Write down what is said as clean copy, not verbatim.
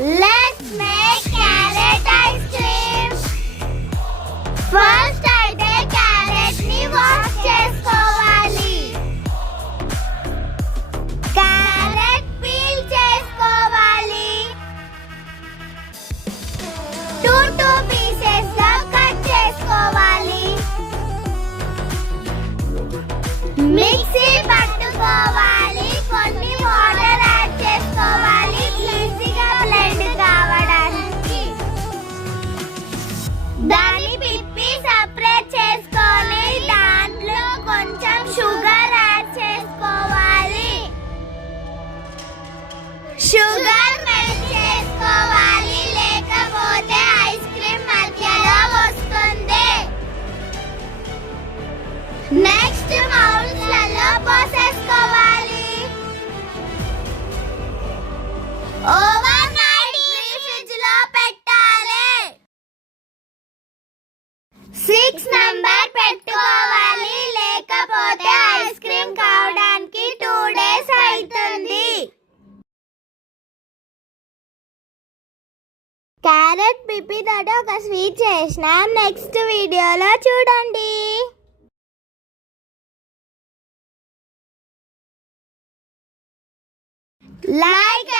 Let's make carrot ice cream. First అయితే carrot ని wash చేసుకోవాలి. Carrot peel చేసుకోవాలి. 2 pieces గా కట్ చేసుకోవాలి. మిక్సీ పట్టుకోవాలి. కొన్ని వాటర్ యాడ్ చేసుకోవాలి ఈజీగా బ్లెండ్ కావడానికి. దాన్ని పిప్పి సెపరేట్ చేసుకొని దాంట్లో కొంచెం షుగర్ యాడ్ చేసుకోవాలి. షుగర్ మెల్ట్ చేసుకోవాలి, లేకపోతే ఐస్ క్రీమ్ మధ్యలో వస్తుంది. నెక్స్ట్ మౌల్స్లలో పోసేసుకోవాలి. ఓవర్ నైట్ ఫ్రిడ్జ్ లో పెట్టాలి. 6 నంబర్ పెట్టుకోవాలి, లేకపోతే ఐస్ క్రీమ్ కావడానికి 2 days అవుతుంది. క్యారెట్ పిప్పి తోటి ఒక స్వీట్ చేసినాం. నెక్స్ట్ వీడియోలో చూడండి. Like